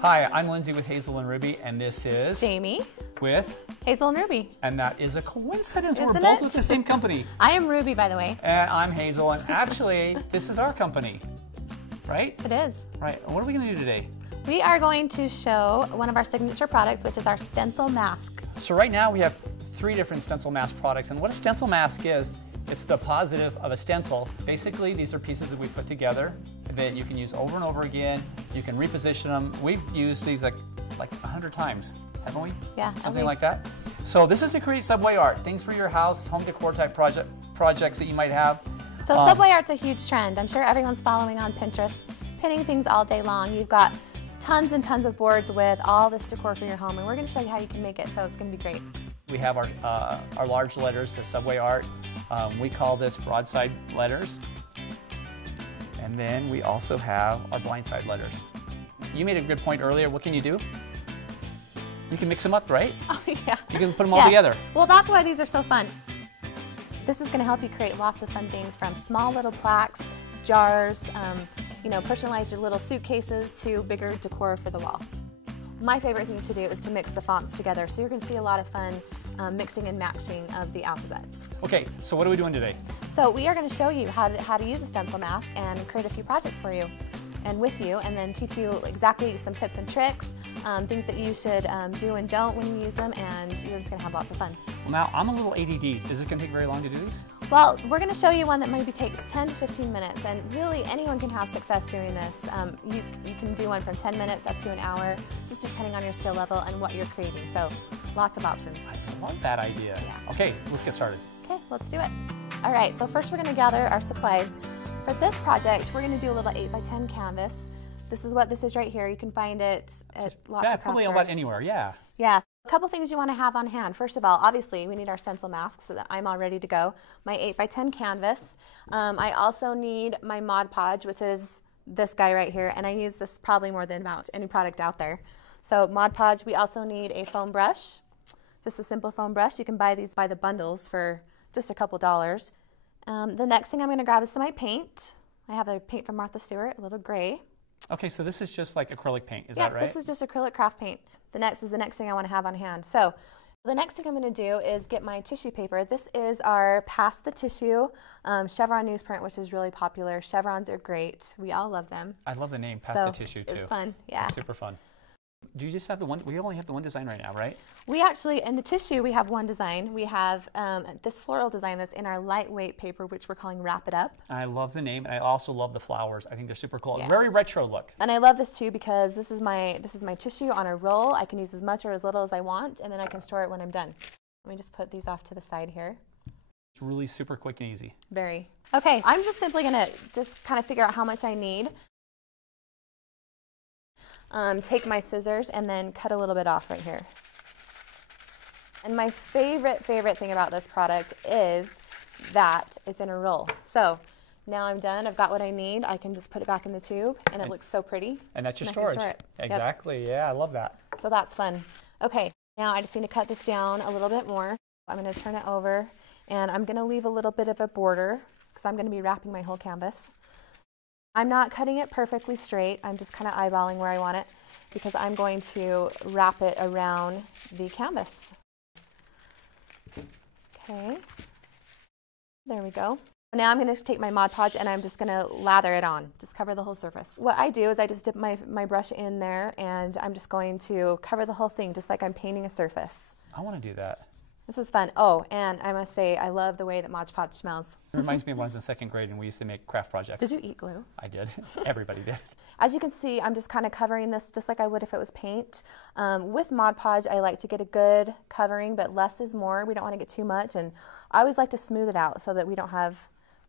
Hi, I'm Lindsay with Hazel and Ruby, and this is Jamie with Hazel and Ruby. And that is a coincidence. Isn't We're both it? with the same company. I am Ruby, by the way. And I'm Hazel, and actually, this is our company, right? It is. Right. And what are we going to do today? We are going to show one of our signature products, which is our stencil mask. So right now we have 3 different stencil mask products, and what a stencil mask is, it's the positive of a stencil. Basically, these are pieces that we put together that you can use over and over again. You can reposition them. We've used these like 100 times, haven't we? Yeah, something like that. So this is to create subway art, things for your house, home decor type projects that you might have. So subway art's a huge trend. I'm sure everyone's following on Pinterest, pinning things all day long. You've got tons and tons of boards with all this decor for your home, and we're going to show you how you can make it, so it's going to be great. We have our large letters, the subway art. We call this broadside letters. And then we also have our blindside letters. You made a good point earlier. What can you do? You can mix them up, right? Oh, yeah. You can put them all together. Well, that's why these are so fun. This is going to help you create lots of fun things, from small little plaques, jars, you know, personalize your little suitcases, to bigger decor for the wall. My favorite thing to do is to mix the fonts together, so you're going to see a lot of fun mixing and matching of the alphabets. Okay, so what are we doing today? So we are going to show you how to use a stencil mask and create a few projects for you and with you, and then teach you exactly some tips and tricks, things that you should do and don't when you use them, and you're just going to have lots of fun. Well, now I'm a little ADD. Is it going to take very long to do these? Well, we're going to show you one that maybe takes 10 to 15 minutes, and really anyone can have success doing this. You can do one from 10 minutes up to an hour, just depending on your skill level and what you're creating. So lots of options. I love that idea. Yeah. Okay, let's get started. Okay, let's do it. All right, so first we're going to gather our supplies. For this project, we're going to do a little 8x10 canvas. This is what this is right here. You can find it at lots of craft stores. Probably about anywhere, yeah. Yeah. A couple things you want to have on hand. First of all, obviously, we need our stencil masks, so that I'm all ready to go. My 8x10 canvas. I also need my Mod Podge, which is this guy right here, and I use this probably more than about any product out there. So Mod Podge. We also need a foam brush, just a simple foam brush. You can buy these by the bundles for just a couple dollars. The next thing I'm going to grab is some of my paint. I have a paint from Martha Stewart, a little gray. Okay, so this is just like acrylic paint, is that right? This is just acrylic craft paint. The next thing I want to have on hand. So the next thing I'm going to do is get my tissue paper. This is our Pass the Tissue chevron newsprint, which is really popular. Chevrons are great. We all love them. I love the name, Pass the Tissue, too. It's fun, yeah. It's super fun. Do you just have the one? We only have the one design right now, right? We actually, in the tissue, we have one design. We have this floral design that's in our lightweight paper, which we're calling Wrap It Up. I love the name, and I also love the flowers. I think they're super cool. Yeah. Very retro look. And I love this too because this is my tissue on a roll. I can use as much or as little as I want, and then I can store it when I'm done. Let me just put these off to the side here. It's really super quick and easy. Very. Okay, I'm just simply going to just kind of figure out how much I need. Take my scissors and then cut a little bit off right here. And my favorite thing about this product is that it's in a roll. So now I'm done. I've got what I need. I can just put it back in the tube, and it looks so pretty. And that's your storage. Exactly. Yep. Yeah, I love that. So that's fun. Okay, now I just need to cut this down a little bit more. I'm going to turn it over, and I'm going to leave a little bit of a border because I'm going to be wrapping my whole canvas. I'm not cutting it perfectly straight. I'm just kind of eyeballing where I want it because I'm going to wrap it around the canvas. Okay, there we go. Now I'm going to take my Mod Podge and I'm just going to lather it on, just cover the whole surface. What I do is I just dip my brush in there, and I'm just going to cover the whole thing just like I'm painting a surface. I want to do that. This is fun. Oh, and I must say, I love the way that Mod Podge smells. It reminds me of when I was in 2nd grade and we used to make craft projects. Did you eat glue? I did. Everybody did. As you can see, I'm just kind of covering this just like I would if it was paint. With Mod Podge, I like to get a good covering, but less is more. We don't want to get too much, and I always like to smooth it out so that we don't have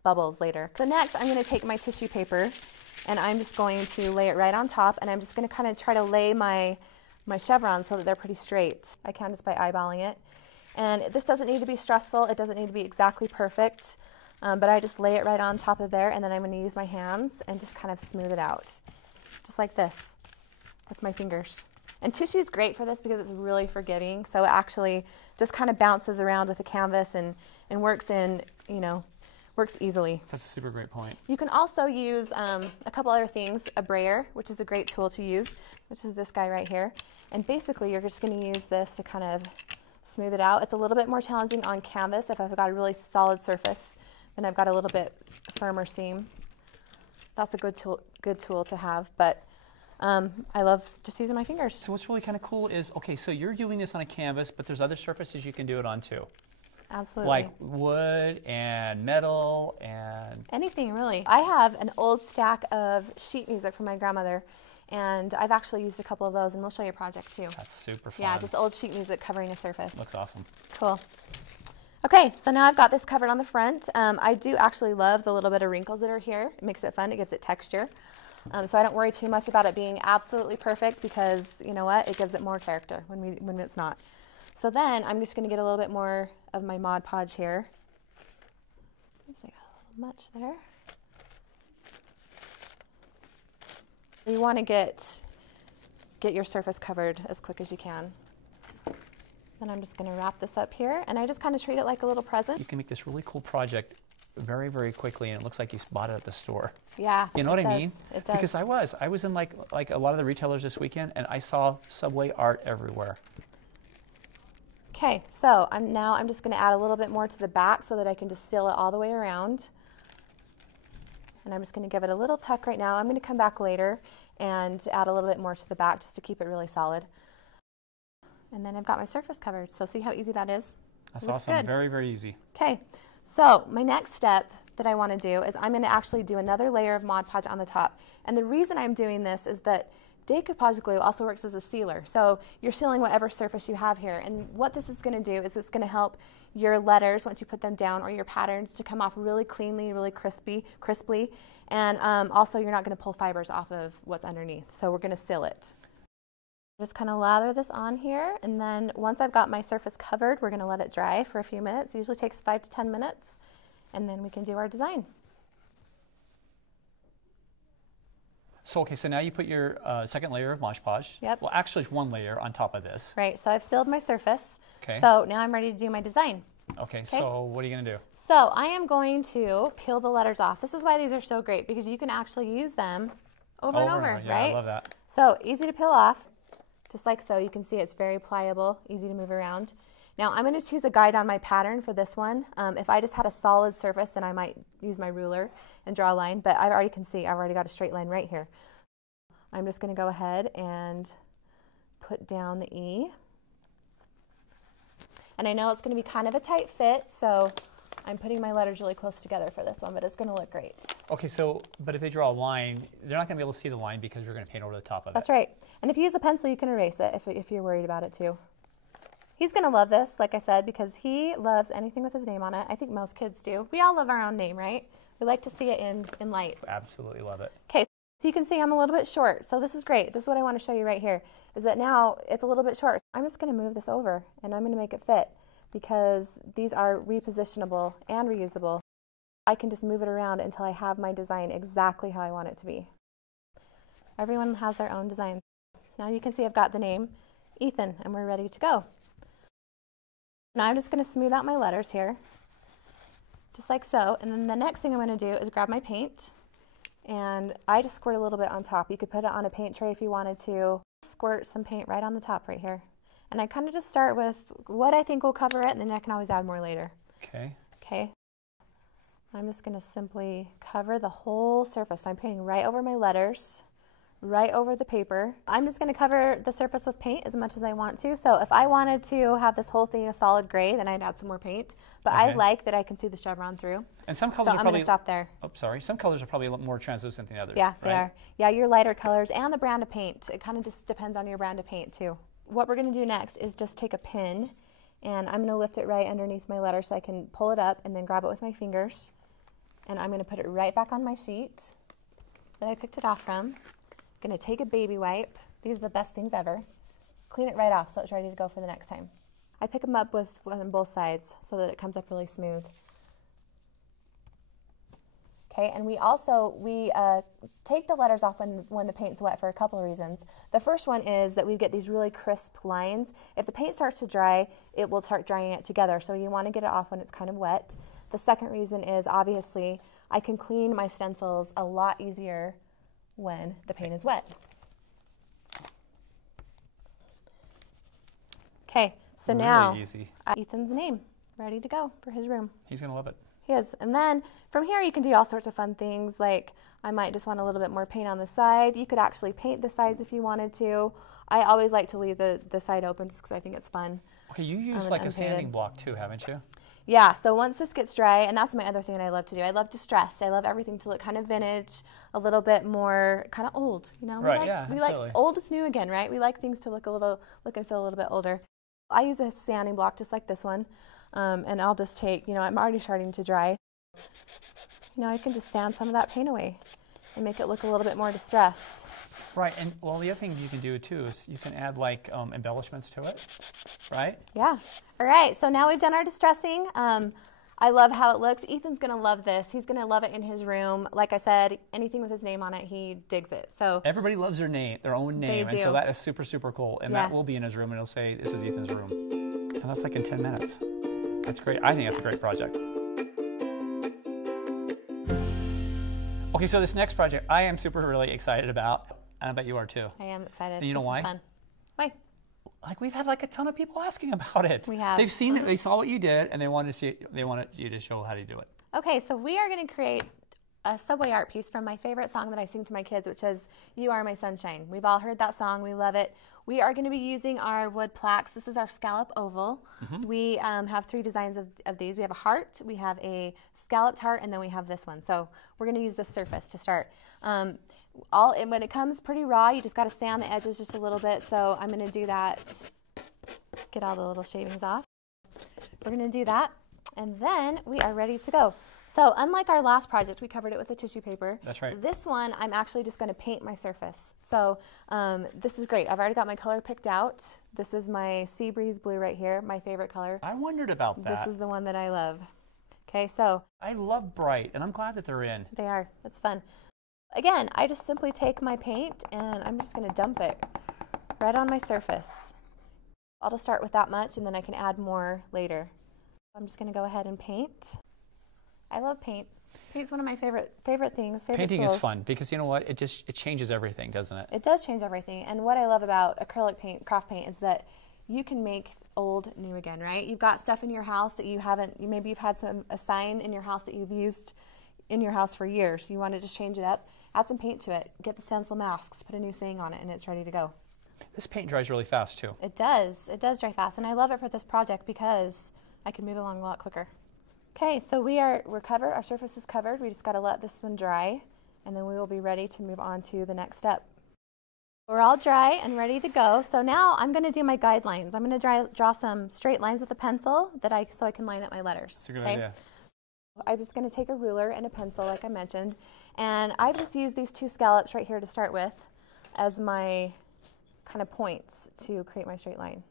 bubbles later. So next, I'm going to take my tissue paper, and I'm just going to lay it right on top, and I'm just going to kind of try to lay my chevrons so that they're pretty straight. I can just by eyeballing it. And this doesn't need to be stressful. It doesn't need to be exactly perfect, but I just lay it right on top of there, and then I'm going to use my hands and just kind of smooth it out, just like this, with my fingers. And tissue is great for this because it's really forgiving, so it actually just kind of bounces around with the canvas and works in, you know, Works easily. That's a super great point. You can also use a couple other things, a brayer, which is a great tool to use, which is this guy right here. And basically you're just going to use this to kind of smooth it out. It's a little bit more challenging on canvas if I've got a really solid surface than I've got a little bit firmer seam. That's a good tool to have, but I love just using my fingers. So what's really kind of cool is, okay, so you're doing this on a canvas, but there's other surfaces you can do it on too. Absolutely. Like wood and metal and... anything, really. I have an old stack of sheet music from my grandmother, and I've actually used a couple of those, and we'll show you a project too. That's super fun. Yeah, just old sheet music covering a surface. Looks awesome. Cool. Okay, so now I've got this covered on the front. I do actually love the little bit of wrinkles that are here. It makes it fun. It gives it texture. So I don't worry too much about it being absolutely perfect because, you know what, it gives it more character when it's not. So then I'm just going to get a little bit more of my Mod Podge here. Oops, I got a little much there. You want to get your surface covered as quick as you can. Then I'm just going to wrap this up here, and I just kind of treat it like a little present. You can make this really cool project very, very quickly, and it looks like you bought it at the store. Yeah, you know what I mean? It does. Because I was in like a lot of the retailers this weekend, and I saw Subway art everywhere. Okay, so I'm just going to add a little bit more to the back so that I can just seal it all the way around. And I'm just going to give it a little tuck right now. I'm going to come back later and add a little bit more to the back just to keep it really solid. And then I've got my surface covered. So see how easy that is? That's awesome. Good. Very, very easy. Okay, so my next step that I want to do is I'm going to actually do another layer of Mod Podge on the top. And the reason I'm doing this is that decoupage glue also works as a sealer. So you're sealing whatever surface you have here. And what this is going to do is it's going to help your letters, once you put them down, or your patterns to come off really cleanly, really crisply. And also you're not going to pull fibers off of what's underneath. So we're going to seal it. Just kind of lather this on here, and then once I've got my surface covered, we're going to let it dry for a few minutes. It usually takes 5 to 10 minutes, and then we can do our design. So, okay, so now you put your second layer of Mod Podge. Yep. Well, actually, it's one layer on top of this. Right, so I've sealed my surface. Okay. So now I'm ready to do my design. Okay, so what are you going to do? So I am going to peel the letters off. This is why these are so great, because you can actually use them over and over, yeah, right? I love that. So easy to peel off. Just like so. You can see it's very pliable, easy to move around. Now I'm going to choose a guide on my pattern for this one. If I just had a solid surface, then I might use my ruler and draw a line, but I already can see I've already got a straight line right here. I'm just going to go ahead and put down the E. And I know it's going to be kind of a tight fit, so I'm putting my letters really close together for this one, but it's going to look great. Okay, so, but if they draw a line, they're not going to be able to see the line because you're going to paint over the top of it. That's right. And if you use a pencil, you can erase it if you're worried about it too. He's going to love this, like I said, because he loves anything with his name on it. I think most kids do. We all love our own name, right? We like to see it in light. Absolutely love it. Okay, so you can see I'm a little bit short. So this is great. This is what I want to show you right here, is that now it's a little bit short. I'm just going to move this over, and I'm going to make it fit, because these are repositionable and reusable. I can just move it around until I have my design exactly how I want it to be. Everyone has their own design. Now you can see I've got the name Ethan, and we're ready to go. Now I'm just going to smooth out my letters here, just like so. And then the next thing I'm going to do is grab my paint, and I just squirt a little bit on top. You could put it on a paint tray if you wanted to. Squirt some paint right on the top right here. And I kind of just start with what I think will cover it, and then I can always add more later. Okay. Okay. I'm just going to simply cover the whole surface. So I'm painting right over my letters, right over the paper. I'm just going to cover the surface with paint as much as I want to. So if I wanted to have this whole thing a solid gray, then I'd add some more paint. But I like that I can see the chevron through. And some colors so are I'm probably... going to stop there. Oh, sorry. Some colors are probably a little more translucent than others. Yeah, they right? are. Yeah, your lighter colors and the brand of paint. It kind of just depends on your brand of paint too. What we're going to do next is just take a pin, and I'm going to lift it right underneath my letter so I can pull it up and then grab it with my fingers. And I'm going to put it right back on my sheet that I picked it off from. I'm going to take a baby wipe. These are the best things ever. Clean it right off so it's ready to go for the next time. I pick them up on both sides so that it comes up really smooth. Okay, and we take the letters off when the paint's wet for a couple of reasons. The first one is that we get these really crisp lines. If the paint starts to dry, it will start drying it together, so you want to get it off when it's kind of wet. The second reason is obviously I can clean my stencils a lot easier when the paint is wet. Okay, so really now easy. Ethan's name ready to go for his room. He's going to love it. He is. And then from here you can do all sorts of fun things, like I might just want a little bit more paint on the side. You could actually paint the sides if you wanted to. I always like to leave the side open just because I think it's fun. Okay, you use like a sanding block too, haven't you? Yeah, so once this gets dry, and that's my other thing that I love to do. I love distress. I love everything to look kind of vintage, a little bit more kind of old, you know? Right, yeah, we like old is new again, right? We like things to look and feel a little bit older. I use a sanding block just like this one, and I'll just take, you know, I'm already starting to dry. You know, I can just sand some of that paint away and make it look a little bit more distressed. Right, and well, the other thing you can do too is you can add like embellishments to it, right? Yeah. All right, so now we've done our distressing. I love how it looks. Ethan's going to love this. He's going to love it in his room. Like I said, anything with his name on it, he digs it. So everybody loves their own name, they and do. so that is super, super cool. And that will be in his room, and it'll say, this is Ethan's room. And that's like in 10 minutes. That's great. I think that's a great project. Okay, so this next project I am really excited about, and I bet you are too. I am excited. And you know why? Fun. Why? Like we've had like a ton of people asking about it. We have. They've seen it, they saw what you did, and they wanted you to show how to do it. Okay, so we are going to create a subway art piece from my favorite song that I sing to my kids, which is You Are My Sunshine. We've all heard that song. We love it. We are going to be using our wood plaques. This is our scallop oval. We have 3 designs of these. We have a heart, we have a scalloped heart, and then we have this one. So we're going to use this surface to start. And when it comes pretty raw, you just got to sand the edges just a little bit. So I'm going to do that. Get all the little shavings off. We're going to do that, and then we are ready to go. So unlike our last project, we covered it with a tissue paper. That's right. This one, I'm actually just going to paint my surface. So this is great. I've already got my color picked out. This is my Sea Breeze Blue right here, my favorite color. I wondered about that. This is the one that I love. Okay, so. I love bright, and I'm glad that they're in. They are. It's fun. Again, I just simply take my paint, and I'm just going to dump it right on my surface. I'll just start with that much, and then I can add more later. I'm just going to go ahead and paint. I love paint. Paint's one of my favorite things, Painting tools. is fun because you know what? It changes everything, doesn't it? It does change everything. And what I love about acrylic paint, craft paint, is that you can make old new again, right? You've got stuff in your house that you haven't, maybe you've had a sign in your house that you've used in your house for years. You want to just change it up, add some paint to it, get the stencil masks, put a new saying on it, and it's ready to go. This paint dries really fast too. It does. It does dry fast, and I love it for this project because I can move along a lot quicker. Okay, so we're covered. Our surface is covered. We just got to let this one dry, and then we will be ready to move on to the next step. We're all dry and ready to go. So now I'm going to do my guidelines. I'm going to draw some straight lines with a pencil so I can line up my letters. That's a good idea. I'm just going to take a ruler and a pencil, like I mentioned, and I've just used these 2 scallops right here to start with as my kind of points to create my straight line.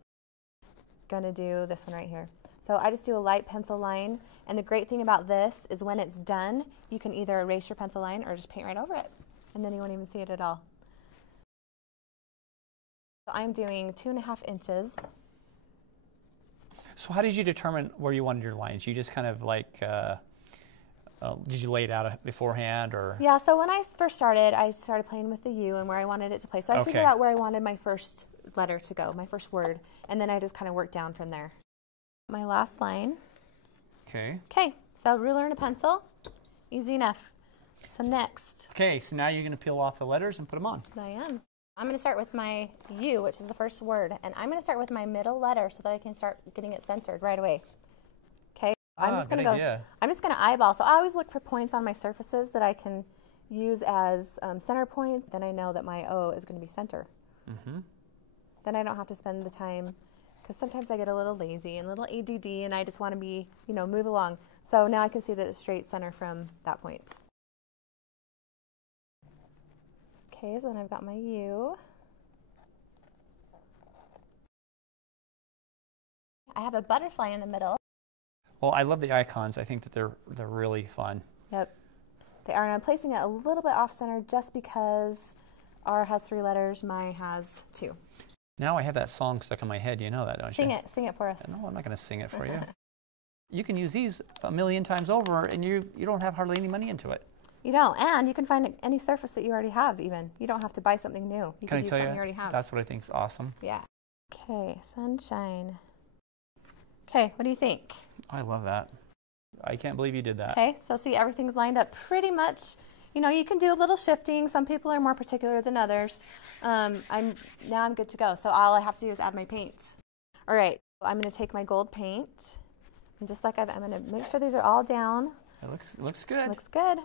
Going to do this one right here. So I just do a light pencil line, and the great thing about this is when it's done, you can either erase your pencil line or just paint right over it, and then you won't even see it at all. So I'm doing 2.5 inches. So how did you determine where you wanted your lines? You just kind of like, did you lay it out beforehand, or? Yeah, so when I first started, I started playing with the U and where I wanted it to play. So I figured out where I wanted my first letter to go, my first word, and then I just kind of worked down from there. My last line. Okay. Okay, so ruler and a pencil, easy enough. So next. Okay, so now you're going to peel off the letters and put them on. I am. I'm going to start with my U, which is the first word, and I'm going to start with my middle letter so that I can start getting it centered right away. Okay, I'm just going to eyeball. So I always look for points on my surfaces that I can use as center points. Then I know that my O is going to be center. Then I don't have to spend the time, because sometimes I get a little lazy and a little ADD, and I just want to be, move along. So now I can see that it's straight center from that point. Okay, so then I've got my U. I have a butterfly in the middle. Well, I love the icons. I think that they're really fun. Yep, they are. And I'm placing it a little bit off center just because R has 3 letters, mine has 2. Now I have that song stuck in my head. You know that, don't you? Sing it for us. No, I'm not going to sing it for you. You can use these a million times over and you don't have hardly any money into it. You don't, and you can find any surface that you already have even. You don't have to buy something new. You can use something you already have. That's what I think is awesome. Yeah. Okay, sunshine. Okay, what do you think? I love that. I can't believe you did that. Okay, so see, everything's lined up pretty much. You know, you can do a little shifting. Some people are more particular than others. Now I'm good to go. So all I have to do is add my paint. All right, I'm going to take my gold paint, and just like I'm going to make sure these are all down. It looks good. Looks good.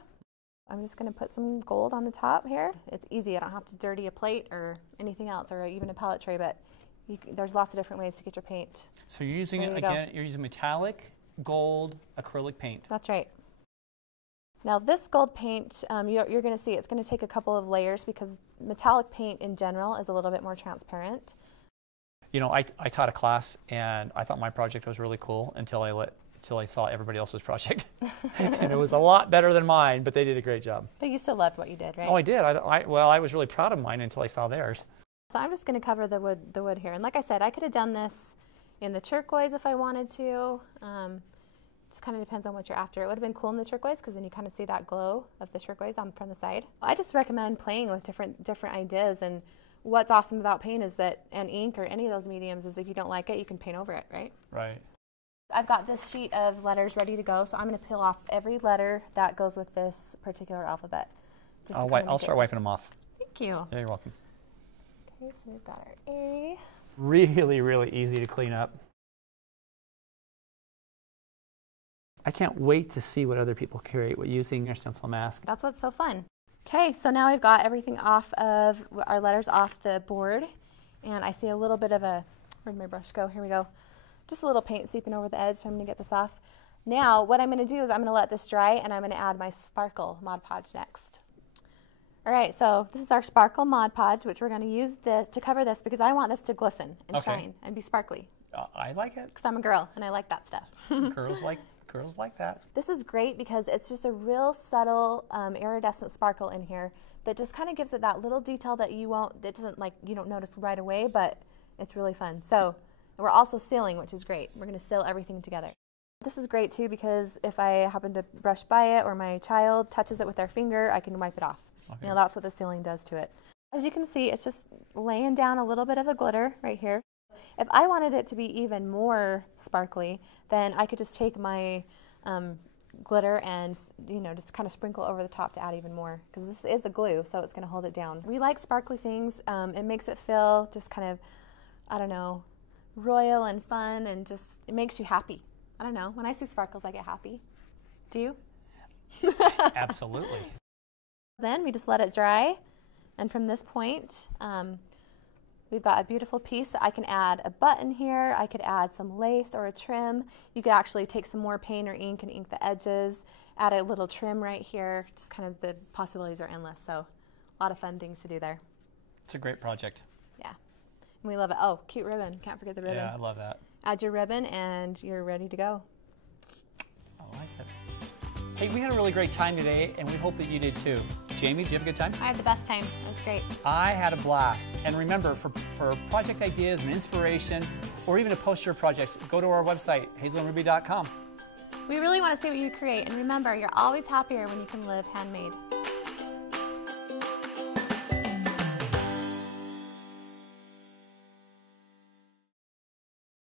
I'm just going to put some gold on the top here. It's easy. I don't have to dirty a plate or anything else, or even a palette tray, but there's lots of different ways to get your paint. So you're using it again, you're using metallic gold acrylic paint. That's right. Now this gold paint, you're going to see it's going to take a couple of layers because metallic paint in general is a little bit more transparent. You know, I taught a class and I thought my project was really cool until I saw everybody else's project. And it was a lot better than mine, but they did a great job. But you still loved what you did, right? Oh, I did. Well, I was really proud of mine until I saw theirs. So I'm just going to cover the wood here. And like I said, I could have done this in the turquoise if I wanted to. Just kind of depends on what you're after. It would have been cool in the turquoise because then you kind of see that glow of the turquoise from the side. I just recommend playing with different ideas. And what's awesome about paint is that, and ink or any of those mediums, is if you don't like it, you can paint over it, right? Right. I've got this sheet of letters ready to go, so I'm going to peel off every letter that goes with this particular alphabet. I'll start wiping them off. Thank you. Yeah, you're welcome. Okay, so we've got our A. Really, really easy to clean up. I can't wait to see what other people create using their stencil mask. That's what's so fun. Okay, so now we've got everything off of our letters off the board, and I see a little bit of where'd my brush go? Here we go. Just a little paint seeping over the edge, so I'm going to get this off. Now, what I'm going to do is I'm going to let this dry, and I'm going to add my sparkle Mod Podge next. All right, so this is our sparkle Mod Podge, which we're going to use this to cover this because I want this to glisten and shine and be sparkly. I like it. Because I'm a girl, and I like that stuff. Girls like that. This is great because it's just a real subtle iridescent sparkle in here that just kind of gives it that little detail that you don't notice right away, but it's really fun. So we're also sealing, which is great. We're going to seal everything together. This is great too because if I happen to brush by it or my child touches it with their finger, I can wipe it off. Okay. You know, that's what the sealing does to it. As you can see, it's just laying down a little bit of a glitter right here. If I wanted it to be even more sparkly, then I could just take my glitter and, you know, just kind of sprinkle over the top to add even more, because this is a glue, so it's going to hold it down. We like sparkly things. It makes it feel just kind of, I don't know, royal and fun, and just, it makes you happy. I don't know. When I see sparkles, I get happy. Do you? Absolutely. Then we just let it dry, and from this point, we've got a beautiful piece that I can add a button here. I could add some lace or a trim. You could actually take some more paint or ink and ink the edges, add a little trim right here. Just kind of the possibilities are endless. So a lot of fun things to do there. It's a great project. Yeah. And we love it. Oh, cute ribbon. Can't forget the ribbon. Yeah, I love that. Add your ribbon and you're ready to go. I like it. Hey, we had a really great time today, and we hope that you did too. Jamie, did you have a good time? I had the best time. It was great. I had a blast. And remember, for project ideas and inspiration, or even to post your projects, go to our website, hazelandruby.com. We really want to see what you create. And remember, you're always happier when you can live handmade.